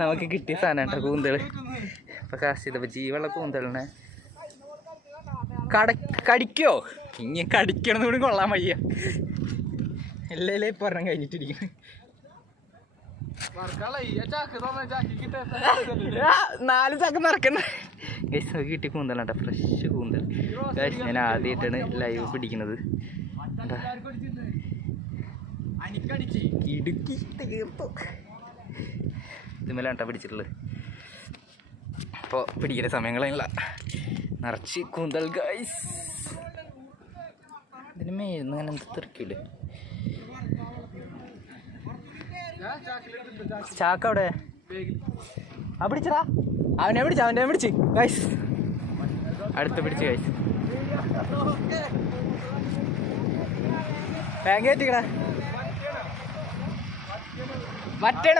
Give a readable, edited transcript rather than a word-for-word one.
നമുക്ക് കിട്ടിയ സാധനം കേട്ടോ കൂന്തൽ. ഇപ്പൊ കാസ്റ്റ് ചെയ്തപ്പോ ജീവുള്ള കൂന്തലിനെ കടിക്കോ ഇനി കടിക്കണമെന്ന് കൂടി കൊള്ളാൻ വയ്യ. എല്ലാം ഇപ്പൊ ഒരെണ്ണം കഴിഞ്ഞിട്ടിരിക്കുന്നു. 4 ചാക്ക് നിറക്കണ്ട കിട്ടി കൂന്തലാട്ടോ, ഫ്രഷ് കൂന്തൽ. ഞാൻ ആദ്യമായിട്ടാണ് ലൈവ് പിടിക്കുന്നത്. ഇടുക്കി തീർത്തു ഇതുമേലാട്ടോ പിടിച്ചിട്ടുള്ളത്. അപ്പോൾ പിടിക്കുന്ന സമയങ്ങളില്ല, നിറച്ച് കൂന്തൽ ഗൈസ്. ഇതിന് മേന്ന് അങ്ങനെ എന്ത് തെറിക്കൂലേ. ചാക്ക അവിടെ ആ പിടിച്ചടാ, അവനെ പിടിച്ച് ഗൈസ്. അടുത്ത് പിടിച്ച് ഗൈസ്. ബാങ്ക് കയറ്റിക്കടാ. മറ്റേ